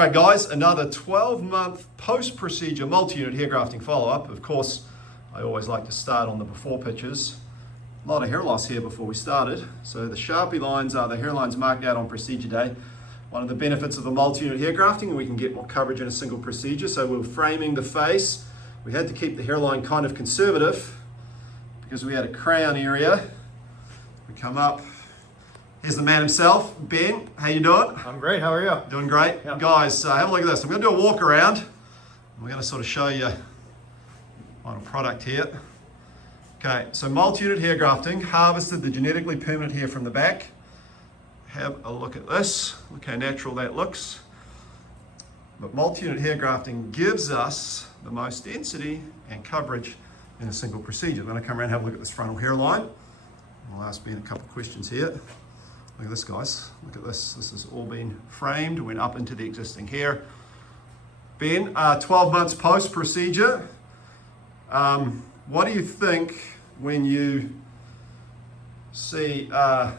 All right, guys, another 12-month post-procedure multi-unit hair grafting follow-up. Of course, I always like to start on the before pictures. A lot of hair loss here before we started. So the Sharpie lines are the hairlines marked out on procedure day. One of the benefits of the multi-unit hair grafting, we can get more coverage in a single procedure. So we're framing the face. We had to keep the hairline kind of conservative because we had a crown area. We come up. Here's the man himself, Ben. How you doing? I'm great. How are you? Doing great. Yep. Guys, have a look at this. I'm going to do a walk around. We're going to sort of show you final product here. Okay, so multi-unit hair grafting, harvested the genetically permanent hair from the back. Have a look at this. Look how natural that looks. But multi-unit hair grafting gives us the most density and coverage in a single procedure. I'm going to come around and have a look at this frontal hairline. I'll ask Ben a couple of questions here. Look at this, guys. Look at this. This has all been framed, went up into the existing hair. Ben, 12 months post-procedure. What do you think when you see the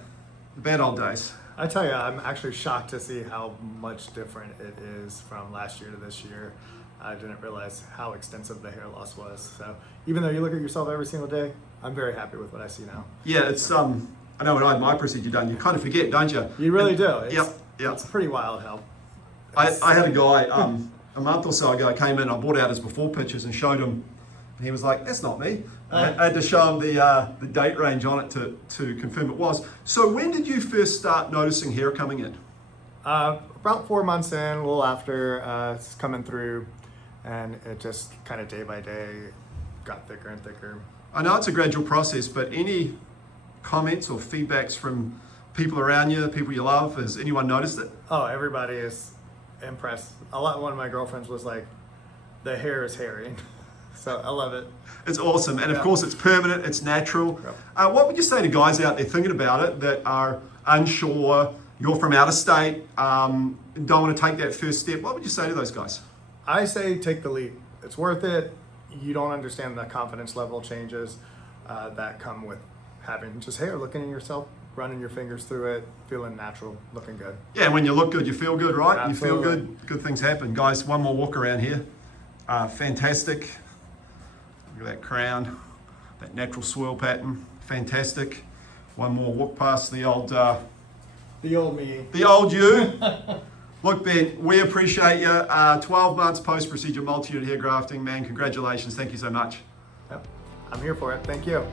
bad old days? I tell you, I'm actually shocked to see how much different it is from last year to this year. I didn't realize how extensive the hair loss was. So even though you look at yourself every single day, I'm very happy with what I see now. Yeah, it's I know when I had my procedure done, you kind of forget, don't you? You really do. It's, Yep. It's pretty wild how. I had a guy a month or so ago came in. I brought out his before pictures and showed him, and he was like, "That's not me." I had to show him the date range on it to confirm it was. So when did you first start noticing hair coming in? About 4 months in, a little after, it's coming through, and it just kind of day by day got thicker and thicker. I know it's a gradual process, but any comments or feedbacks from people around you, people you love, has anyone noticed it? Oh, everybody is impressed. One of my girlfriends was like, "The hair is hairy." So I love it. It's awesome, and of course it's permanent, it's natural. Yep. What would you say to guys out there thinking about it that are unsure, you're from out of state, don't want to take that first step? What would you say to those guys? I say take the leap. It's worth it. You don't understand the confidence level changes that come with having just hair, looking at yourself, running your fingers through it, feeling natural, looking good. Yeah, when you look good, you feel good, right? Absolutely. You feel good, good things happen. Guys, one more walk around here. Fantastic. Look at that crown, that natural swirl pattern, fantastic. One more walk past the old me. The old you. Look, Ben, we appreciate you. 12 months post-procedure multi-unit hair grafting, man. Congratulations. Thank you so much. Yep. I'm here for it. Thank you.